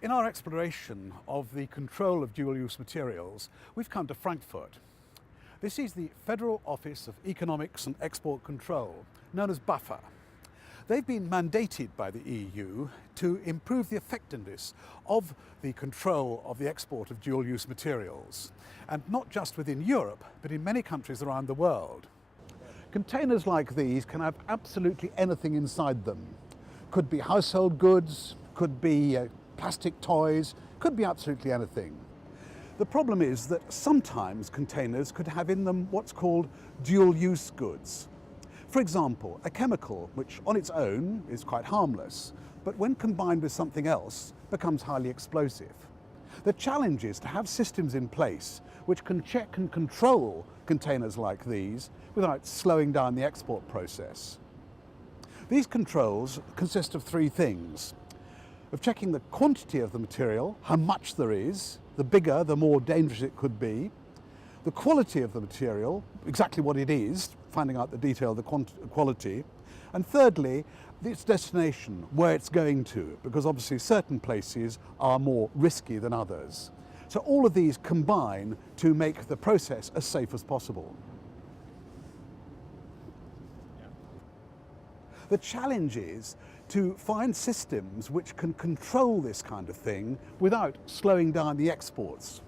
In our exploration of the control of dual-use materials, we've come to Frankfurt. This is the Federal Office of Economics and Export Control, known as BAFA. They've been mandated by the EU to improve the effectiveness of the control of the export of dual-use materials, and not just within Europe, but in many countries around the world. Containers like these can have absolutely anything inside them. Could be household goods, could be plastic toys, could be absolutely anything. The problem is that sometimes containers could have in them what's called dual-use goods. For example, a chemical which on its own is quite harmless, but when combined with something else becomes highly explosive. The challenge is to have systems in place which can check and control containers like these without slowing down the export process. These controls consist of three things: of checking the quantity of the material, how much there is, the bigger, the more dangerous it could be, the quality of the material, exactly what it is, finding out the detail of the quality, and thirdly, its destination, where it's going to, because obviously certain places are more risky than others. So all of these combine to make the process as safe as possible. The challenge is to find systems which can control this kind of thing without slowing down the exports.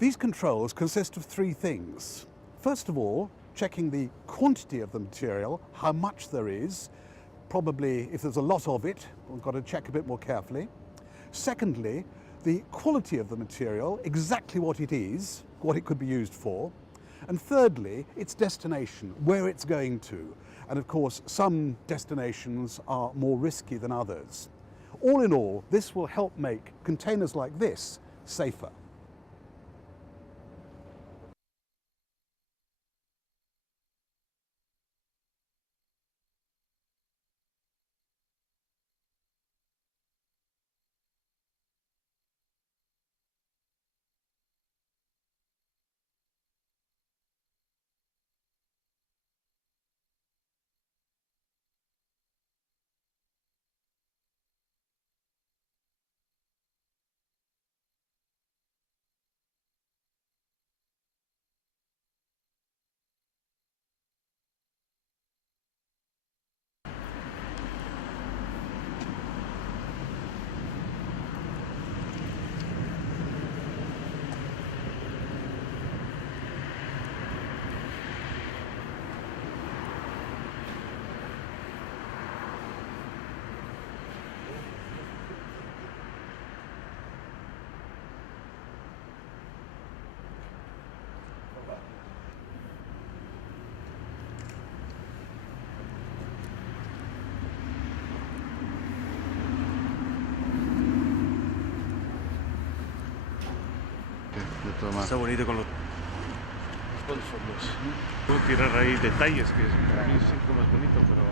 These controls consist of three things. First of all, checking the quantity of the material, how much there is. Probably if there's a lot of it, we've got to check a bit more carefully. Secondly, the quality of the material, exactly what it is, what it could be used for. And thirdly, its destination, where it's going to. And of course, some destinations are more risky than others. All in all, this will help make containers like this safer. Está bonito con los fondos. Puedo tirar ahí detalles que para mí es siempre más bonito, pero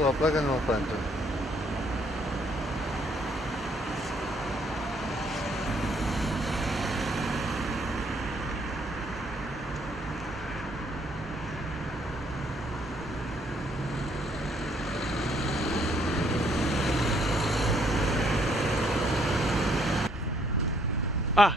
la placa no planta. ¡ah!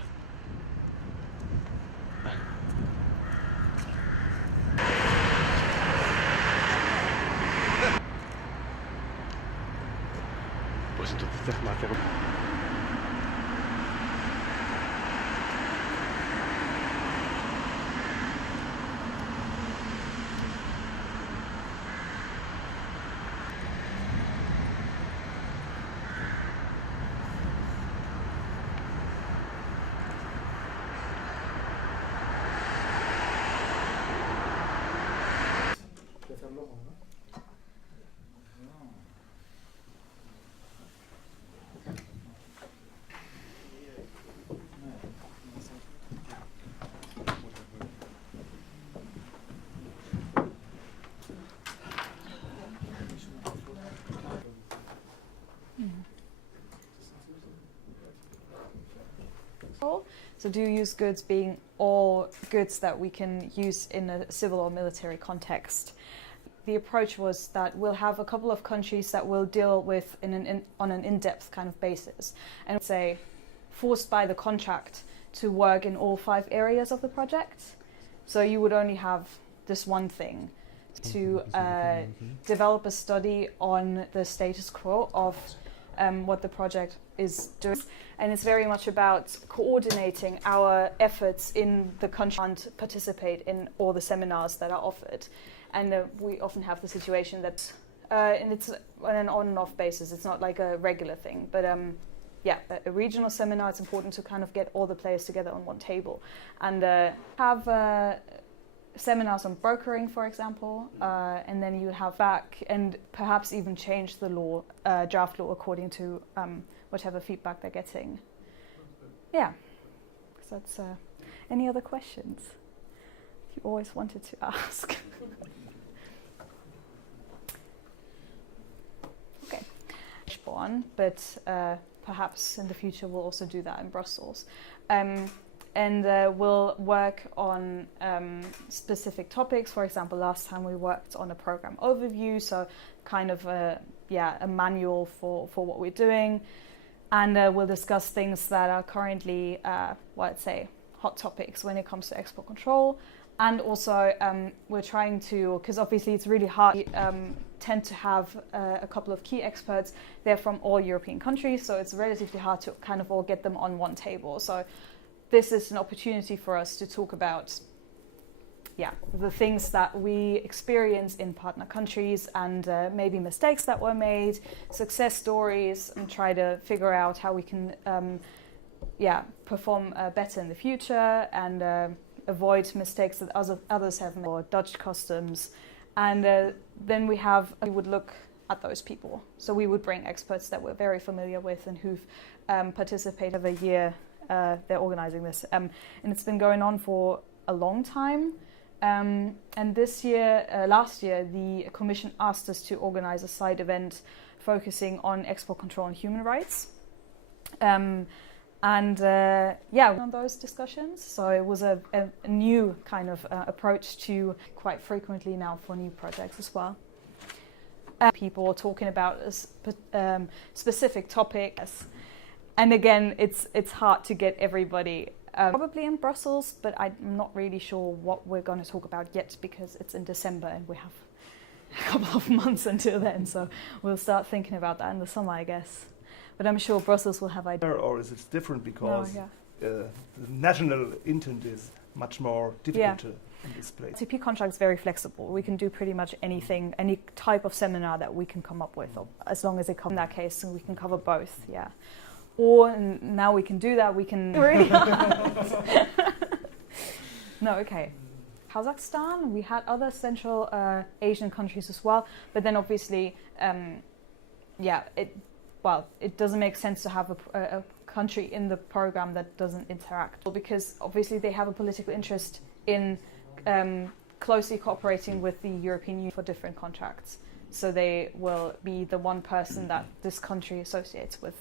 Pues entonces déjame hacer So dual-use goods being all goods that we can use in a civil or military context. The approach was that we'll have a couple of countries that we'll deal with on an in-depth kind of basis, and say forced by the contract to work in all 5 areas of the project. So you would only have this one thing to develop a study on the status quo of what the project is doing. And it's very much about coordinating our efforts in the country and participate in all the seminars that are offered. And we often have the situation that, and it's on an on and off basis, it's not like a regular thing, but yeah, a regional seminar, it's important to kind of get all the players together on one table and have seminars on brokering, for example, and then you have back and perhaps even change the law, draft law, according to whatever feedback they're getting. Yeah, so that's any other questions you always wanted to ask? Okay, but perhaps in the future we'll also do that in Brussels. And we'll work on specific topics. For example, last time we worked on a program overview, so kind of a manual for what we're doing. And we'll discuss things that are currently, hot topics when it comes to export control. And also we're trying to, because obviously it's really hard, we tend to have a couple of key experts. They're from all European countries, so it's relatively hard to kind of all get them on one table. So this is an opportunity for us to talk about the things that we experience in partner countries and maybe mistakes that were made, success stories, and try to figure out how we can perform better in the future and avoid mistakes that others have made, or Dutch customs. And then we would look at those people. So we would bring experts that we're very familiar with and who've participated every year. They're organizing this, and it's been going on for a long time. And last year, the Commission asked us to organize a side event focusing on export control and human rights. On those discussions. So it was a new kind of approach to quite frequently now for new projects as well. People talking about a specific topics. And again, it's hard to get everybody probably in Brussels, but I'm not really sure what we're going to talk about yet because it's in December and we have a couple of months until then. So we'll start thinking about that in the summer, I guess. But I'm sure Brussels will have ideas. Or is it different because the national intent is much more difficult to display? CP contract is very flexible. We can do pretty much anything, any type of seminar that we can come up with, as long as it comes in that case, and we can cover both, Or now we can do that, we can... Really? No, okay. Kazakhstan, we had other Central Asian countries as well, but then obviously, it doesn't make sense to have a country in the program that doesn't interact, because obviously they have a political interest in closely cooperating with the European Union for different contracts. So they will be the one person that this country associates with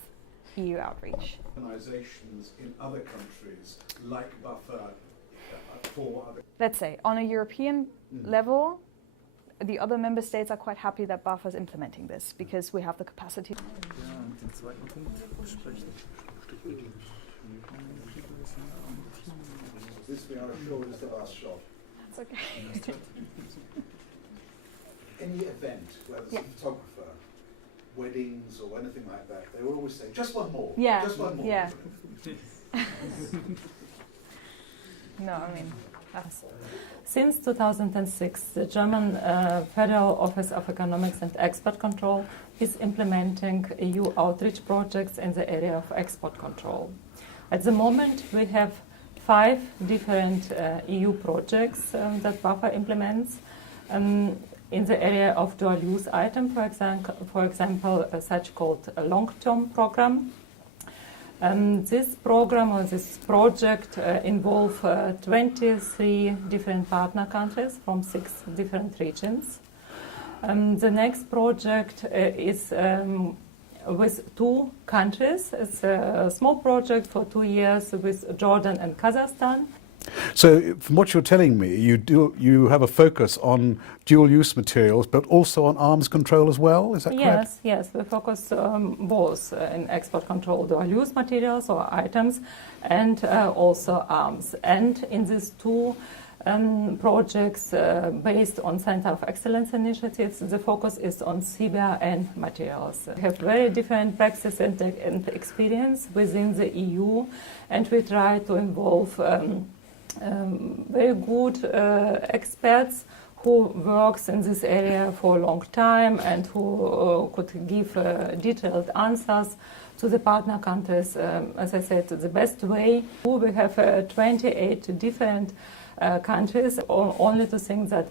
EU outreach. Organisations in other countries like BAFA for other... Let's say on a European level, the other member states are quite happy that BAFA is implementing this because we have the capacity. This we are sure is the last shot. That's okay. Any event where there's a photographer, weddings or anything like that, they will always say, just one more. Yeah. Just one more. Yeah. No, I mean, that's... Since 2006, the German Federal Office of Economics and Export Control is implementing EU outreach projects in the area of export control. At the moment, we have 5 different EU projects that BAFA implements. in the area of dual-use item, for example, such called a long-term program. This program or this project involves 23 different partner countries from 6 different regions. The next project is with 2 countries. It's a small project for 2 years with Jordan and Kazakhstan. So from what you're telling me, you have a focus on dual-use materials, but also on arms control as well, is that correct? Yes, we focus both in export control dual-use materials or items and also arms. And in these 2 projects based on Center of Excellence initiatives, the focus is on CBRN materials. We have very different practice and experience within the EU, and we try to involve very good experts who works in this area for a long time and who could give detailed answers to the partner countries, as I said, the best way. We have 28 different countries, only to think that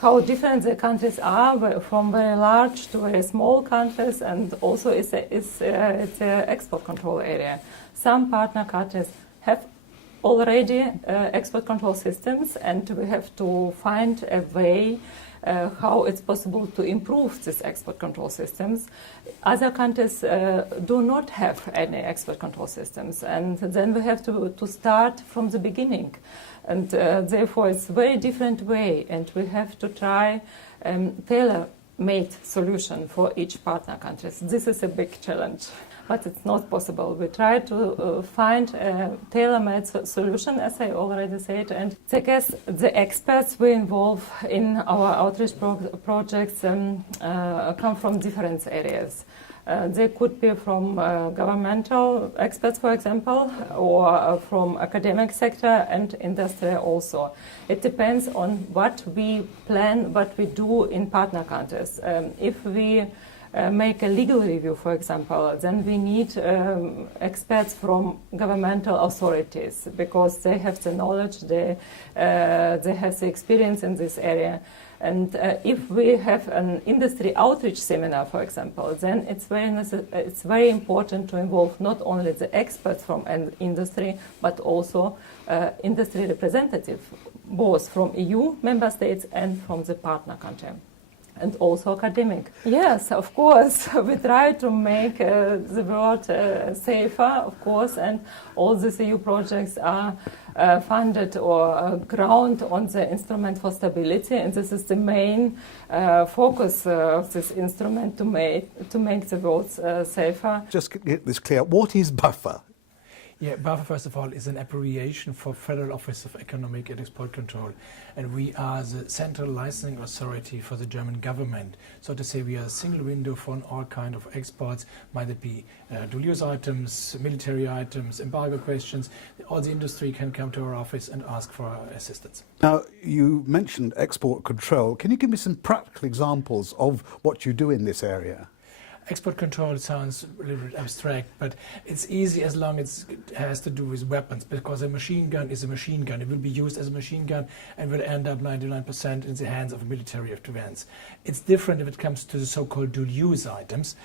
how different the countries are, from very large to very small countries, and also it's an export control area. Some partner countries have already export control systems, and we have to find a way how it's possible to improve these export control systems. Other countries do not have any export control systems, and then we have to start from the beginning. And therefore it's a very different way, and we have to try tailor-made solution for each partner country. This is a big challenge, but it's not possible. We try to find a tailor-made solution, as I already said, and I guess the experts we involve in our outreach projects come from different areas. They could be from governmental experts, for example, or from academic sector and industry also. It depends on what we plan, what we do in partner countries. If we make a legal review, for example, then we need experts from governmental authorities, because they have the knowledge, they have the experience in this area. And if we have an industry outreach seminar, for example, then it's very important to involve not only the experts from industry, but also industry representatives, both from EU member states and from the partner country. And also academic. Yes, of course, we try to make the world safer, of course, and all these EU projects are funded or ground on the instrument for stability, and this is the main focus of this instrument to make the world safer. Just get this clear, what is BAFA? Yeah, BAFA, first of all, is an abbreviation for Federal Office of Economic and Export Control. And we are the central licensing authority for the German government. So to say, we are a single window for all kind of exports, might it be dual-use items, military items, embargo questions. All the industry can come to our office and ask for assistance. Now, you mentioned export control. Can you give me some practical examples of what you do in this area? Export control sounds a little bit abstract, but it's easy as long as it has to do with weapons, because a machine gun is a machine gun. It will be used as a machine gun and will end up 99% in the hands of military events. It's different if it comes to the so-called dual-use items.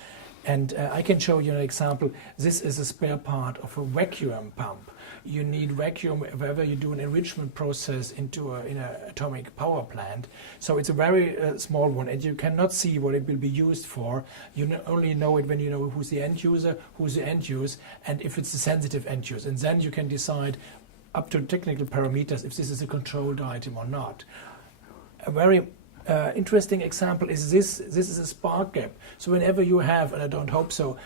And I can show you an example. This is a spare part of a vacuum pump. You need vacuum wherever you do an enrichment process in an atomic power plant. So it's a very small one, and you cannot see what it will be used for. You only know it when you know who's the end user, who's the end use, and if it's a sensitive end use. And then you can decide up to technical parameters if this is a controlled item or not. A very interesting example is this. This is a spark gap. So whenever you have, and I don't hope so,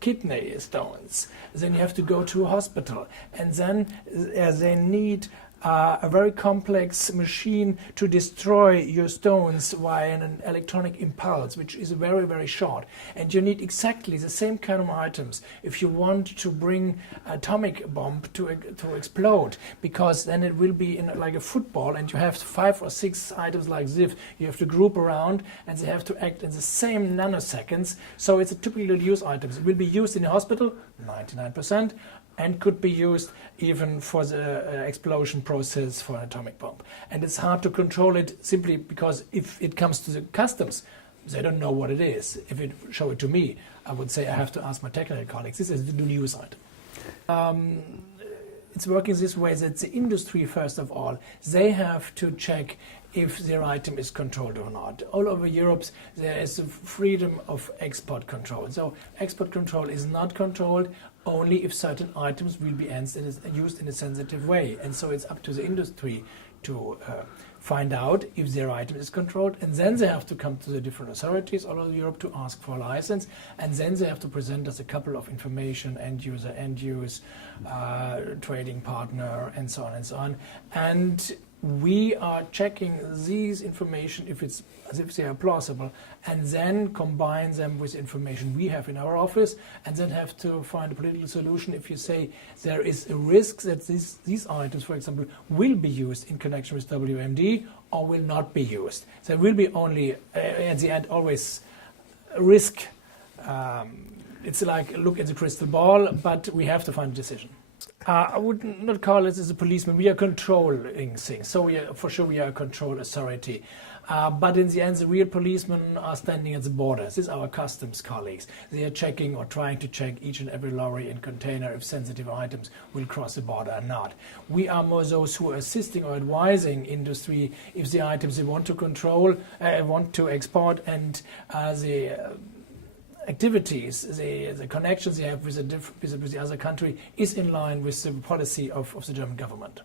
kidney stones, then you have to go to a hospital, and then they need a very complex machine to destroy your stones via an electronic impulse, which is very, very short. And you need exactly the same kind of items if you want to bring atomic bomb to explode, because then it will be like a football, and you have 5 or 6 items like this. You have to group around, and they have to act in the same nanoseconds. So it's a typical use items. It will be used in the hospital, 99%. and could be used even for the explosion process for an atomic bomb. And it's hard to control it simply because if it comes to the customs, they don't know what it is. If it show it to me, I would say I have to ask my technical colleagues. This is the news item. It's working this way that the industry, first of all, they have to check if their item is controlled or not. All over Europe, there is a freedom of export control. So export control is not controlled only if certain items will be used in a sensitive way. And so it's up to the industry to find out if their item is controlled, and then they have to come to the different authorities all over Europe to ask for a license, and then they have to present us a couple of information, end user, end use, trading partner, and so on and so on. And we are checking these information if they are plausible, and then combine them with information we have in our office, and then have to find a political solution if you say there is a risk that these items, for example, will be used in connection with WMD or will not be used. There will be only, at the end, always risk. It's like look at the crystal ball, but we have to find a decision. I would not call it as a policeman. We are controlling things. So for sure we are a control authority. But in the end, the real policemen are standing at the borders. This is our customs colleagues. They are checking or trying to check each and every lorry and container if sensitive items will cross the border or not. We are more those who are assisting or advising industry if the items they want to control, want to export, and the activities, the connections they have with the other country is in line with the policy of the German government.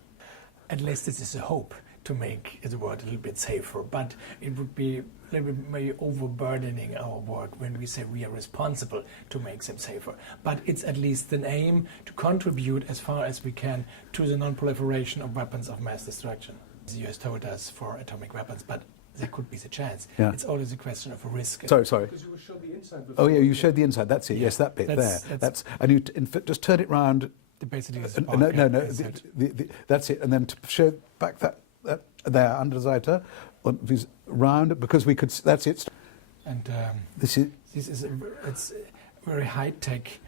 At least this is a hope to make the world a little bit safer, but it would be a little bit maybe overburdening our work when we say we are responsible to make them safer. But it's at least an aim to contribute as far as we can to the non-proliferation of weapons of mass destruction. The US told us for atomic weapons, but there could be the chance. Yeah. It's always a question of a risk. Sorry. Because you showed the inside before. Oh yeah, you showed the inside. That's it. Yes, that bit That's and you just turn it round. basically is No. That's it. And then to show back that there under the Seite, and round because we could. That's it. And This is it's a very high tech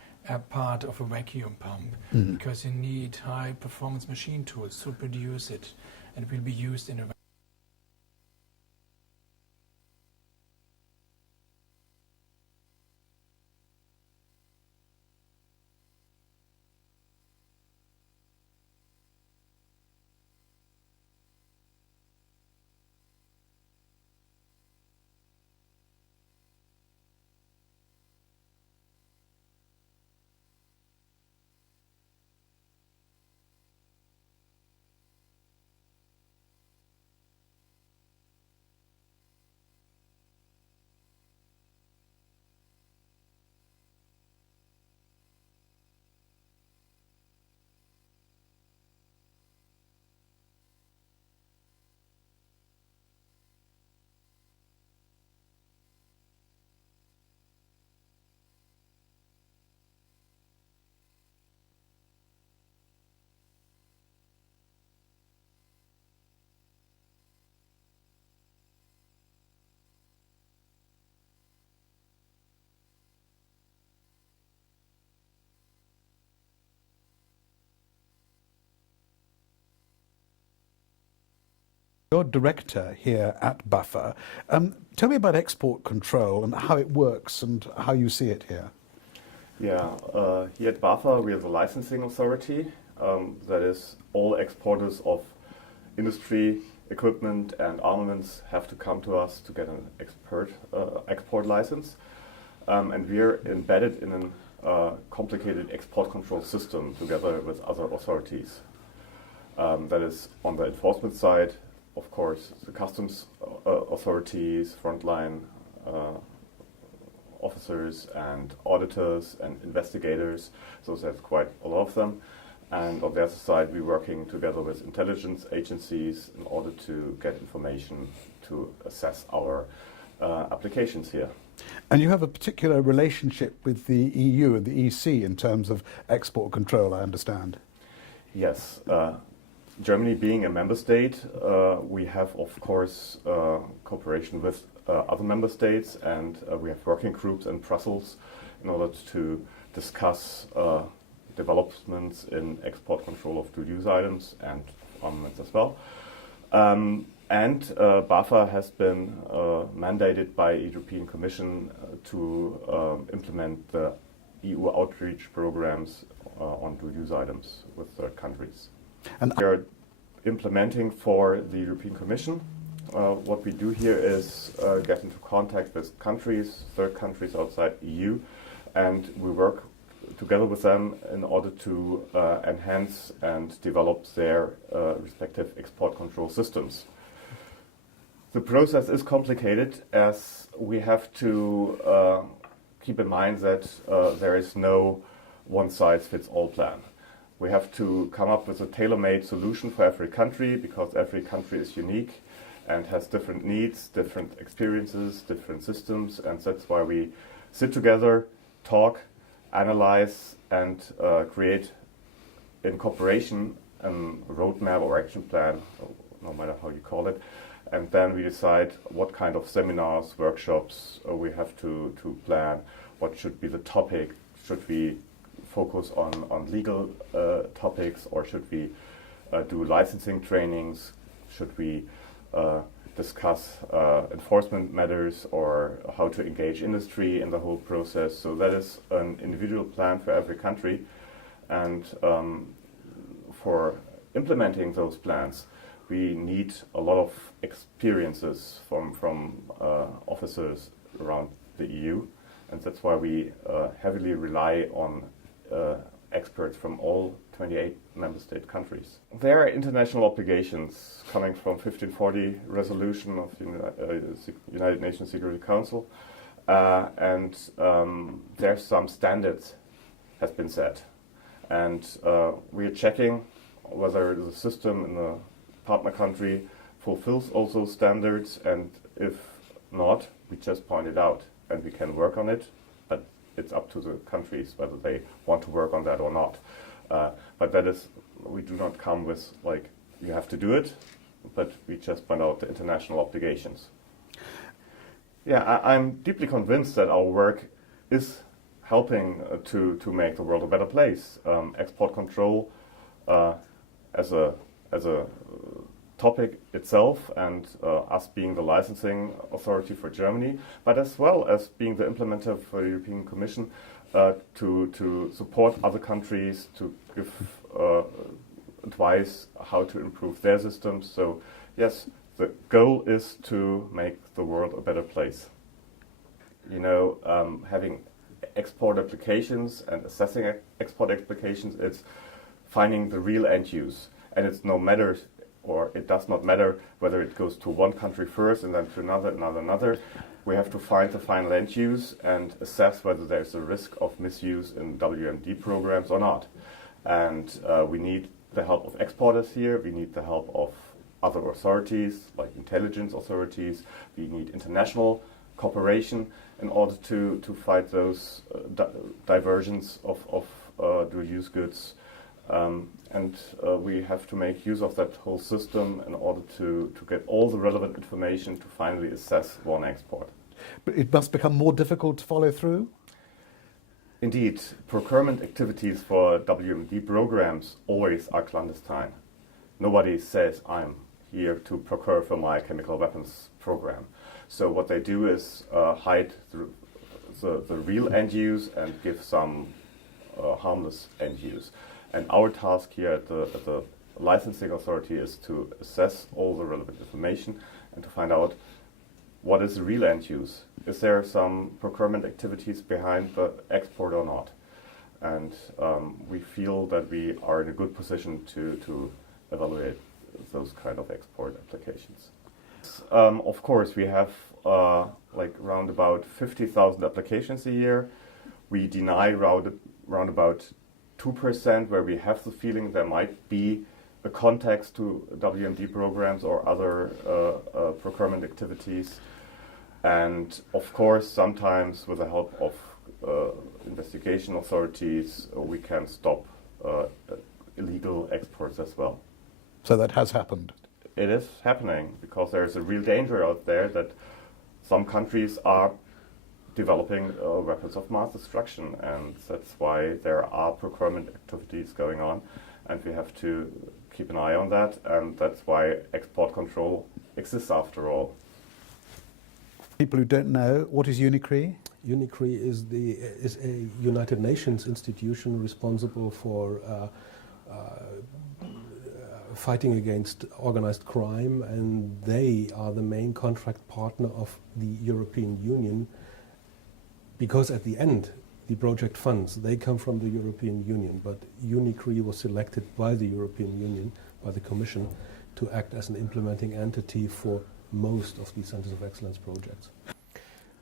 part of a vacuum pump because you need high performance machine tools to produce it, and it will be used in a You're director here at BAFA. Tell me about export control and how it works and how you see it here. Yeah, here at BAFA we have a licensing authority. That is, all exporters of industry, equipment and armaments have to come to us to get an export license. And we're embedded in a complicated export control system together with other authorities. That is, on the enforcement side, of course, the customs authorities, frontline officers and auditors and investigators, so there's quite a lot of them. And on the other side, we're working together with intelligence agencies in order to get information to assess our applications here. And you have a particular relationship with the EU and the EC in terms of export control, I understand. Yes. Germany being a member state, we have, of course, cooperation with other member states, and we have working groups in Brussels in order to discuss developments in export control of dual-use items and armaments as well. And BAFA has been mandated by the European Commission to implement the EU outreach programs on dual-use items with third countries. And we are implementing for the European Commission. What we do here is get into contact with countries, third countries outside EU, and we work together with them in order to enhance and develop their respective export control systems. The process is complicated, as we have to keep in mind that there is no one-size-fits-all plan. We have to come up with a tailor-made solution for every country, because every country is unique and has different needs, different experiences, different systems, and that's why we sit together, talk, analyze, and create in cooperation a roadmap or action plan, no matter how you call it, and then we decide what kind of seminars, workshops we have to plan, what should be the topic, should we focus on legal topics, or should we do licensing trainings, should we discuss enforcement matters, or how to engage industry in the whole process. So that is an individual plan for every country, and for implementing those plans we need a lot of experiences from officers around the EU, and that's why we heavily rely on experts from all 28 member state countries. There are international obligations coming from 1540 resolution of the United Nations Security Council, and there's some standards has been set, and we are checking whether the system in the partner country fulfills all those standards, and if not, we just point it out and we can work on it, but it's up to the countries whether they want to work on that or not. But that is, we do not come with like, you have to do it, but we just point out the international obligations. Yeah, I'm deeply convinced that our work is helping to make the world a better place. Export control as a topic itself, and us being the licensing authority for Germany, but as well as being the implementer for the European Commission to support other countries, to give advice how to improve their systems. So yes, the goal is to make the world a better place. You know, having export applications and assessing export applications, it's finding the real end use. And it's no matter, or it does not matter whether it goes to one country first and then to another. We have to find the final end use and assess whether there's a risk of misuse in WMD programs or not. And we need the help of exporters here. We need the help of other authorities, like intelligence authorities. We need international cooperation in order to fight those diversions of dual-use goods. And we have to make use of that whole system in order to get all the relevant information to finally assess one export. But it must become more difficult to follow through? Indeed, procurement activities for WMD programs always are clandestine. Nobody says, I'm here to procure for my chemical weapons program. So what they do is hide the real end use and give some harmless end use. And our task here at the licensing authority is to assess all the relevant information and to find out what is the real end use. Is there some procurement activities behind the export or not? And we feel that we are in a good position to evaluate those kind of export applications. Of course, we have like around about 50,000 applications a year. We deny round about 2% where we have the feeling there might be a context to WMD programs or other procurement activities. And of course, sometimes with the help of investigation authorities, we can stop illegal exports as well. So that has happened? It is happening, because there is a real danger out there that some countries are developing weapons of mass destruction, and that's why there are procurement activities going on, and we have to keep an eye on that, and that's why export control exists after all. People who don't know, what is UNICRI? UNICRI is a United Nations institution responsible for fighting against organized crime, and they are the main contract partner of the European Union, because at the end the project funds, they come from the European Union, but UNICRI was selected by the European Union, by the Commission, to act as an implementing entity for most of these Centers of Excellence projects.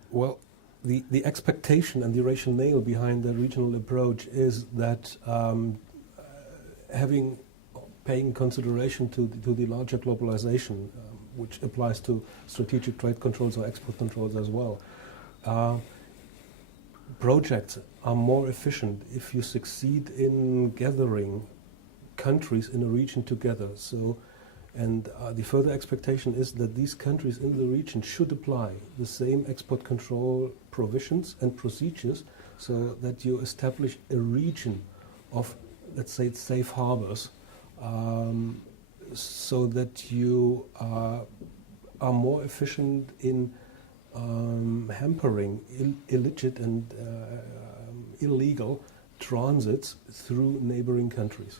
Well, the expectation and the rationale behind the regional approach is that paying consideration to the larger globalization, which applies to strategic trade controls or export controls as well, projects are more efficient if you succeed in gathering countries in a region together. And the further expectation is that these countries in the region should apply the same export control provisions and procedures, so that you establish a region of, let's say, safe harbors, so that you are more efficient in hampering illicit and illegal transits through neighboring countries.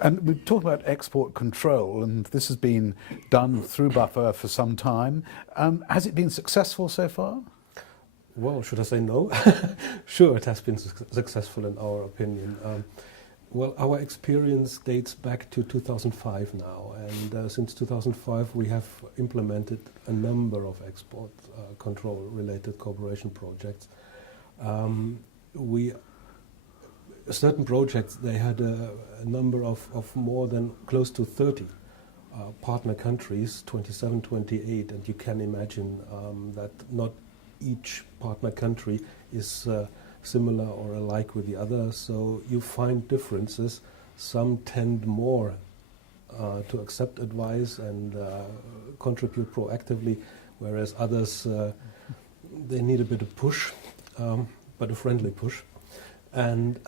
And we talk about export control, and this has been done through BAFA for some time. Has it been successful so far? Well, should I say no? Sure, it has been successful in our opinion. Well, our experience dates back to 2005 now, and since 2005 we have implemented a number of export control-related cooperation projects. Certain projects, they had a number of more than close to 30 partner countries, 27, 28, and you can imagine that not each partner country is similar or alike with the other, so you find differences. Some tend more to accept advice and contribute proactively, whereas others, they need a bit of push, but a friendly push. And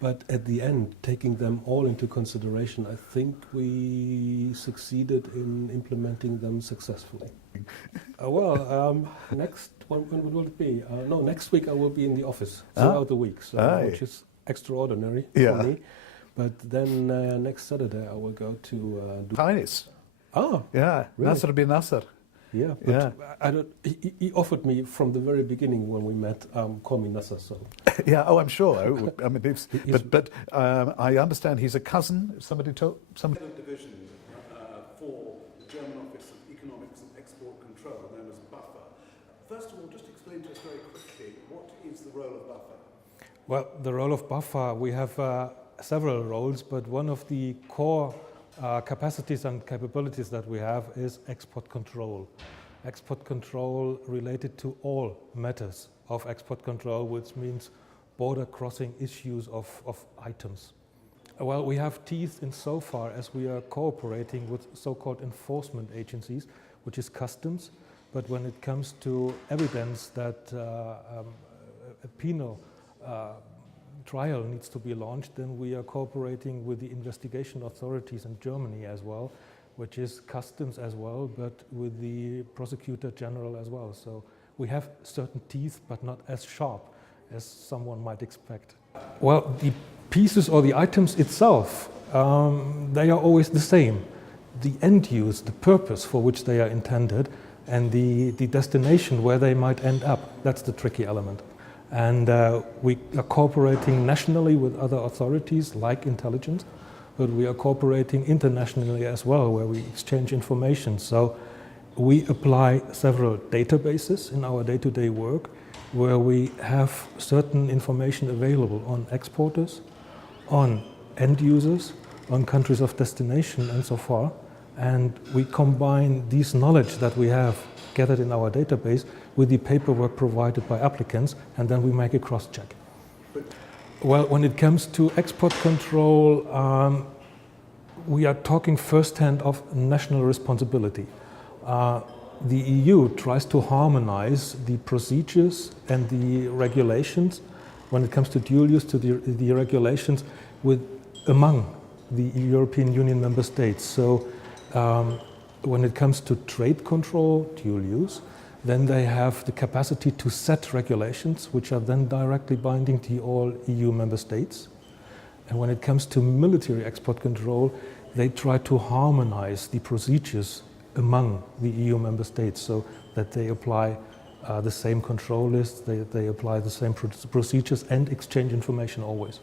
but at the end, taking them all into consideration, I think we succeeded in implementing them successfully. Next, when will it be? No, next week I will be in the office throughout the week, which is extraordinary for me. But then next Saturday I will go to Highness. Oh, yeah, really? Nasser bin Nasser. Yeah, but I don't. He offered me from the very beginning when we met, call me Nasser. So. Yeah. Oh, I'm sure. I mean, but I understand he's a cousin. Somebody told somebody. Division for the German Office of Economics and Export Control, known as BAFA. First of all, just explain to us very quickly what is the role of BAFA. Well, the role of BAFA, we have several roles, but one of the core capacities and capabilities that we have is export control. Export control related to all matters of export control, which means border crossing issues of items. Well, we have teeth in so far as we are cooperating with so-called enforcement agencies, which is customs, but when it comes to evidence that a penal trial needs to be launched, then we are cooperating with the investigation authorities in Germany as well, which is customs as well, but with the prosecutor general as well. So we have certain teeth, but not as sharp as someone might expect. Well, the pieces or the items itself, they are always the same. The end use, the purpose for which they are intended, and the destination where they might end up, that's the tricky element. And we are cooperating nationally with other authorities like intelligence, but we are cooperating internationally as well, where we exchange information. So we apply several databases in our day-to-day work, where we have certain information available on exporters, on end users, on countries of destination and so far. And we combine this knowledge that we have gathered in our database with the paperwork provided by applicants, and then we make a cross-check. Well, when it comes to export control, we are talking firsthand of national responsibility. the EU tries to harmonize the procedures and the regulations when it comes to dual use, to the regulations among the European Union member states. So when it comes to trade control, dual use, then they have the capacity to set regulations which are then directly binding to all EU member states. And when it comes to military export control, they try to harmonize the procedures among the EU member states so that they apply the same control lists, they apply the same procedures and exchange information always.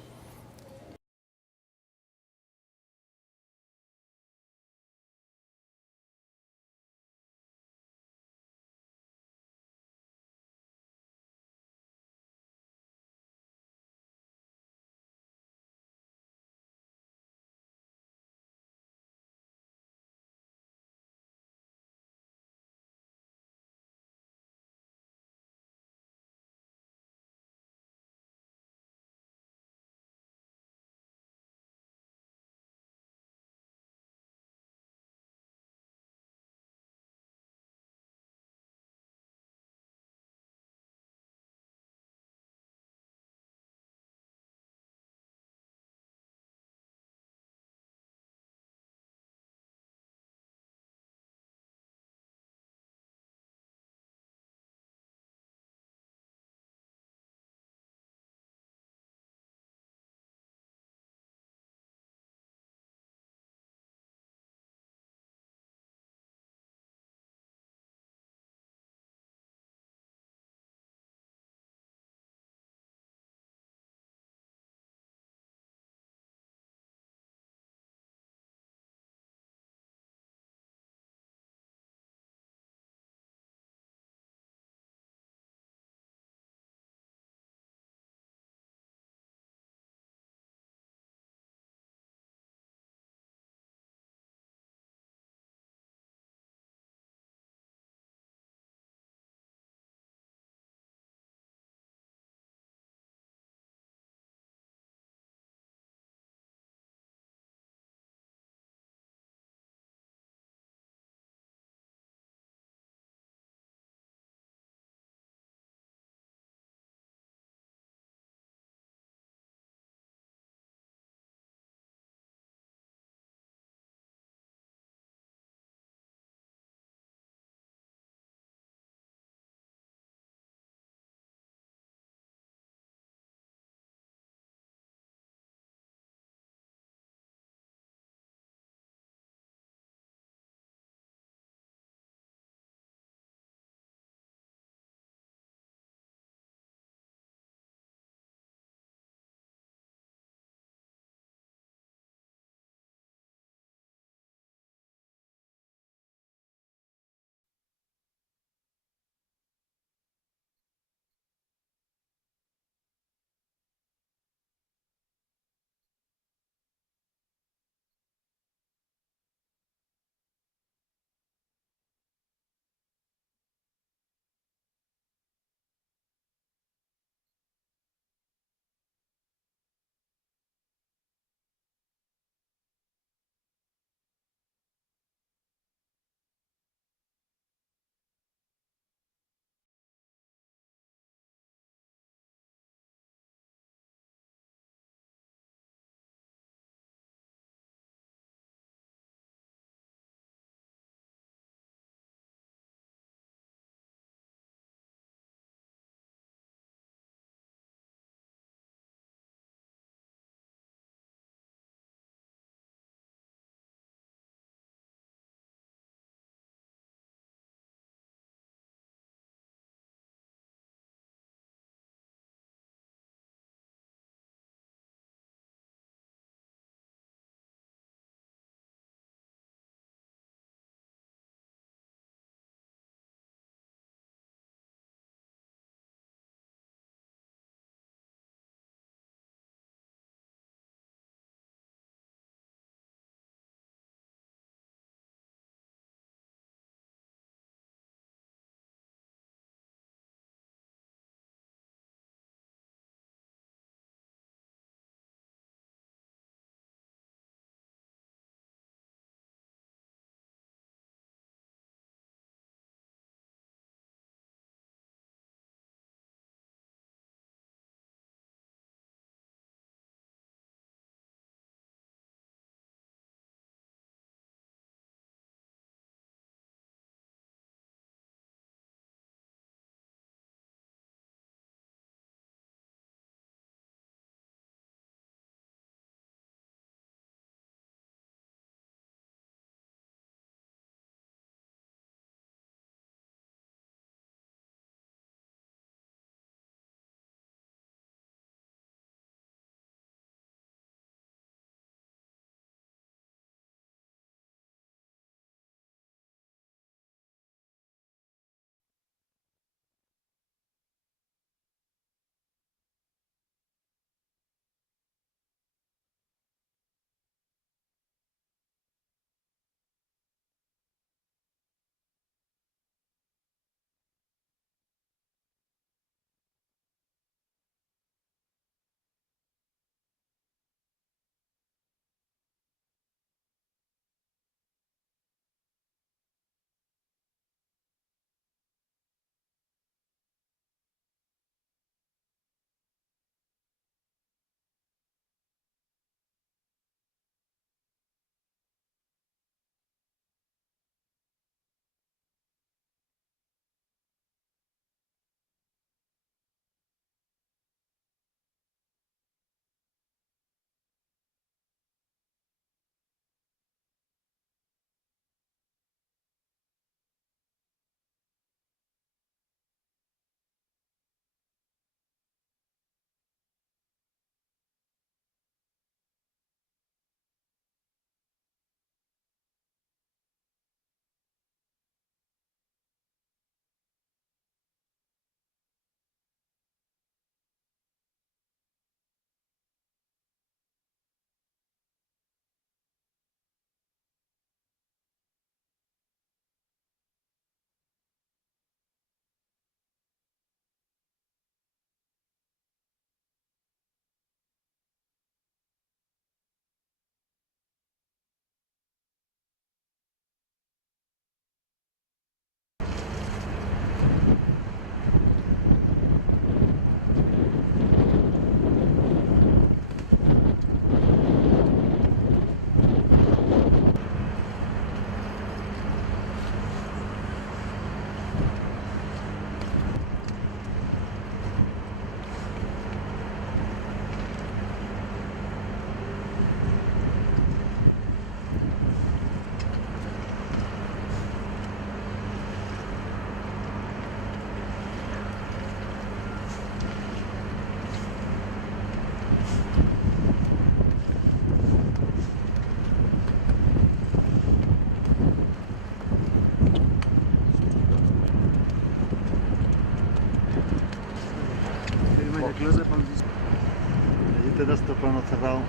das the plan lateral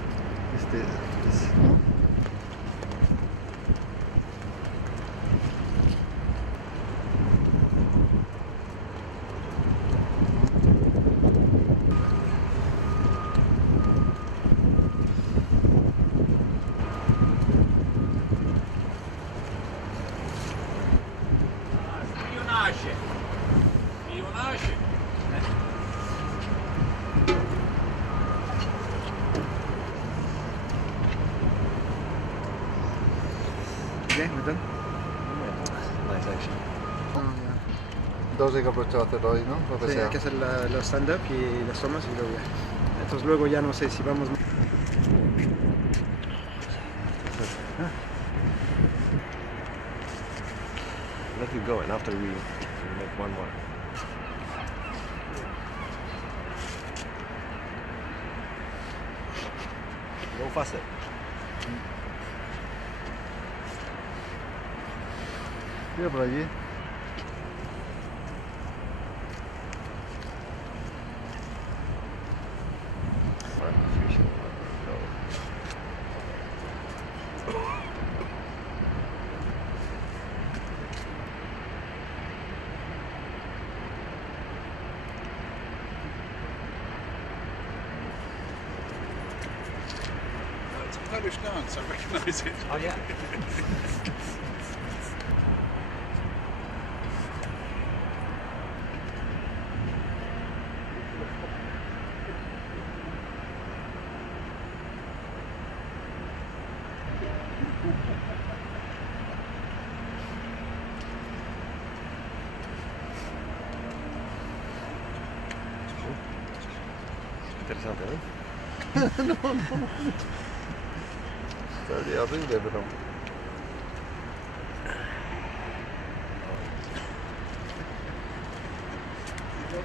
no? Okay, we're done. Nice action. Dos hay que aprovechar a hacerlo hoy, ¿no? Lo que Sí, sea. hay que hacer los stand-up y las tomas y luego ya. Entonces luego ya no sé si vamos... Let it go, and after we make one more. Go faster. Mira por allí. It's a Polish dance, I recognise it. Oh yeah. Interesante, ¿no? Estaría horrible, pero...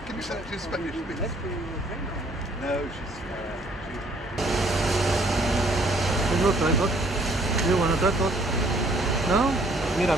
Can you say it in Spanish, please? No, she's... I got. You wanna try it? No? Mira.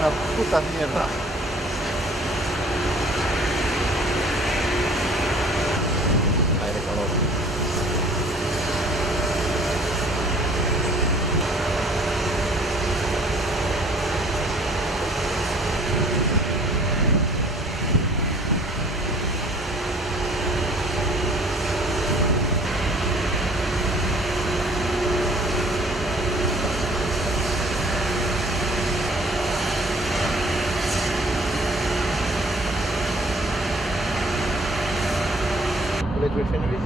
Una puta mierda. Aire calor. Bullet refinery.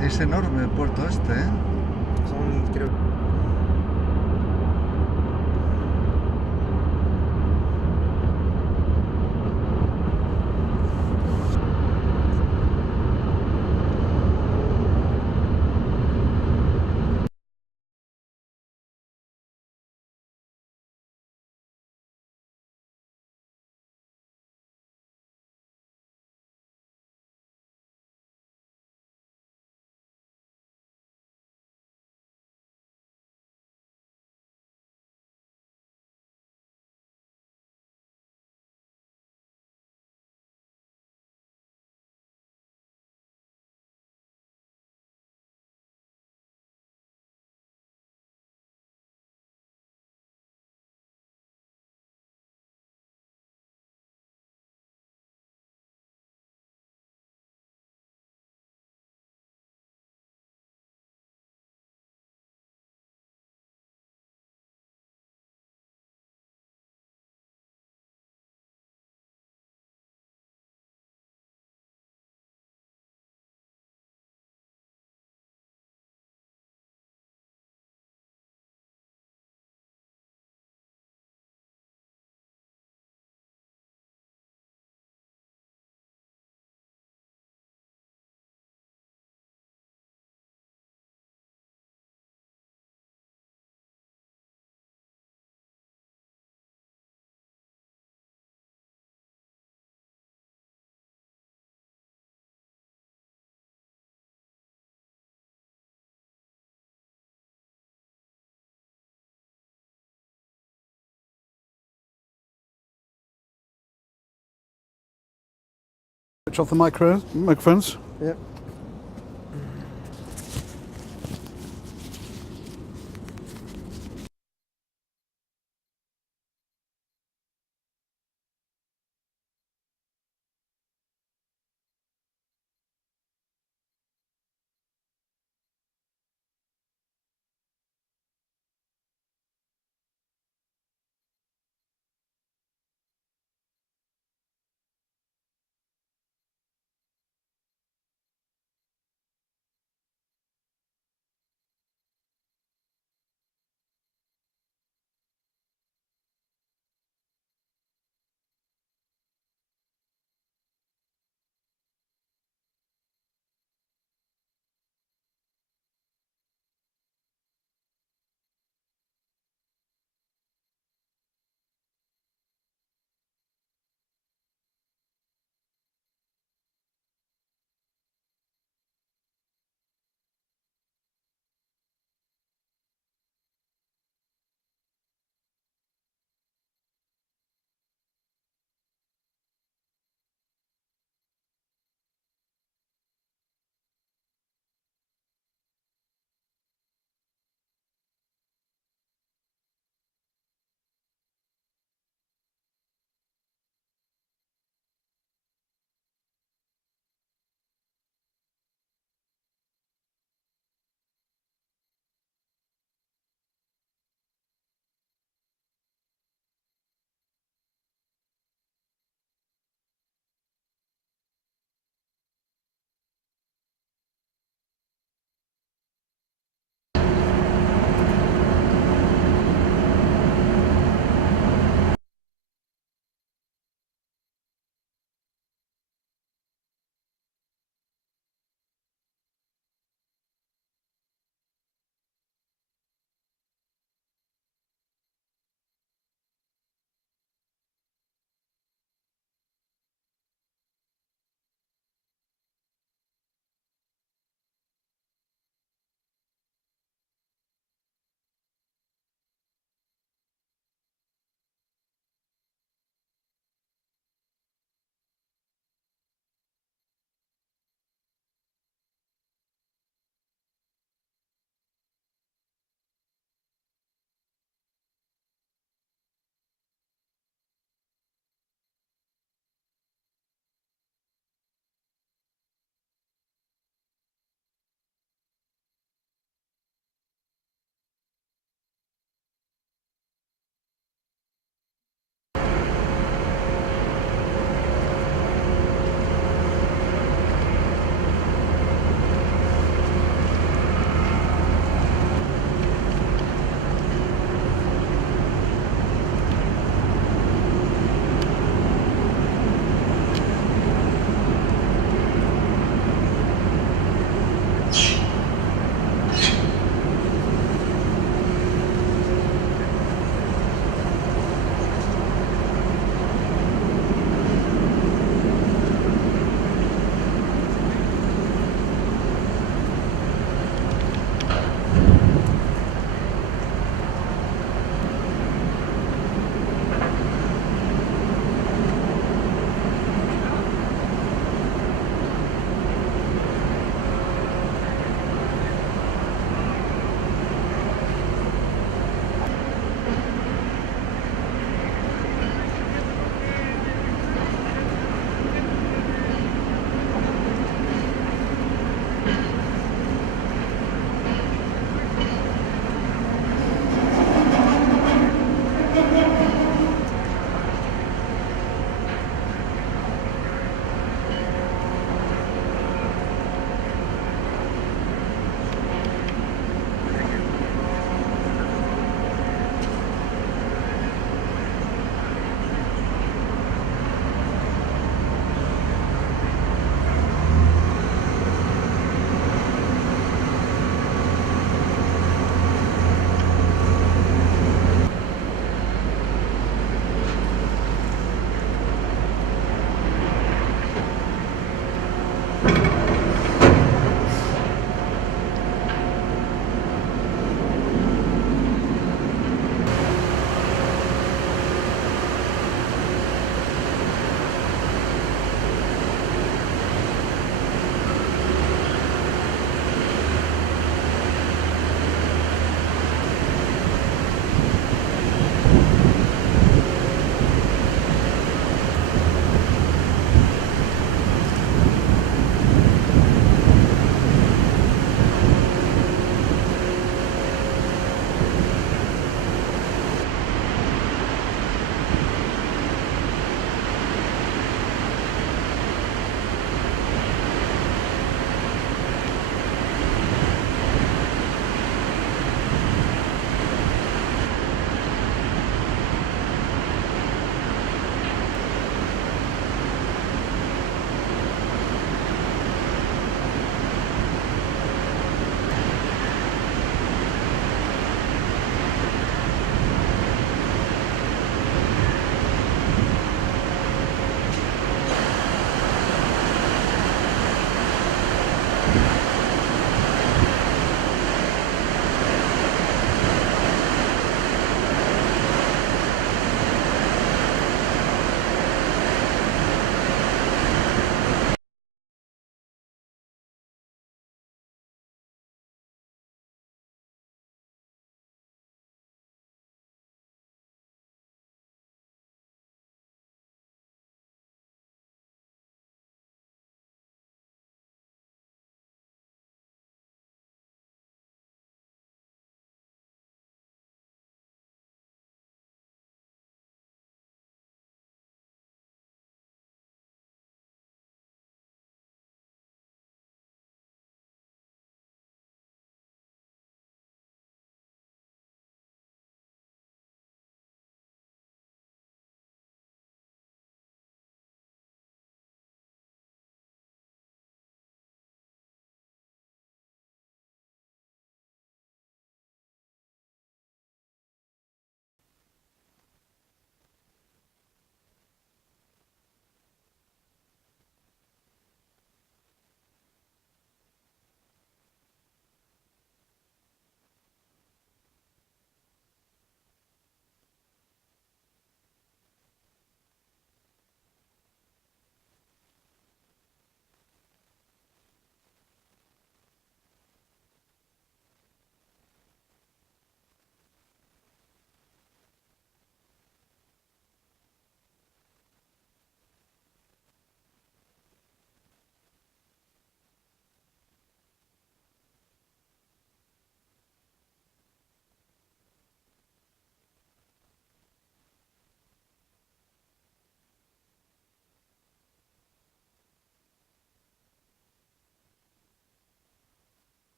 Es enorme el puerto este, ¿eh? Son, creo, switch off the microphones. Yeah.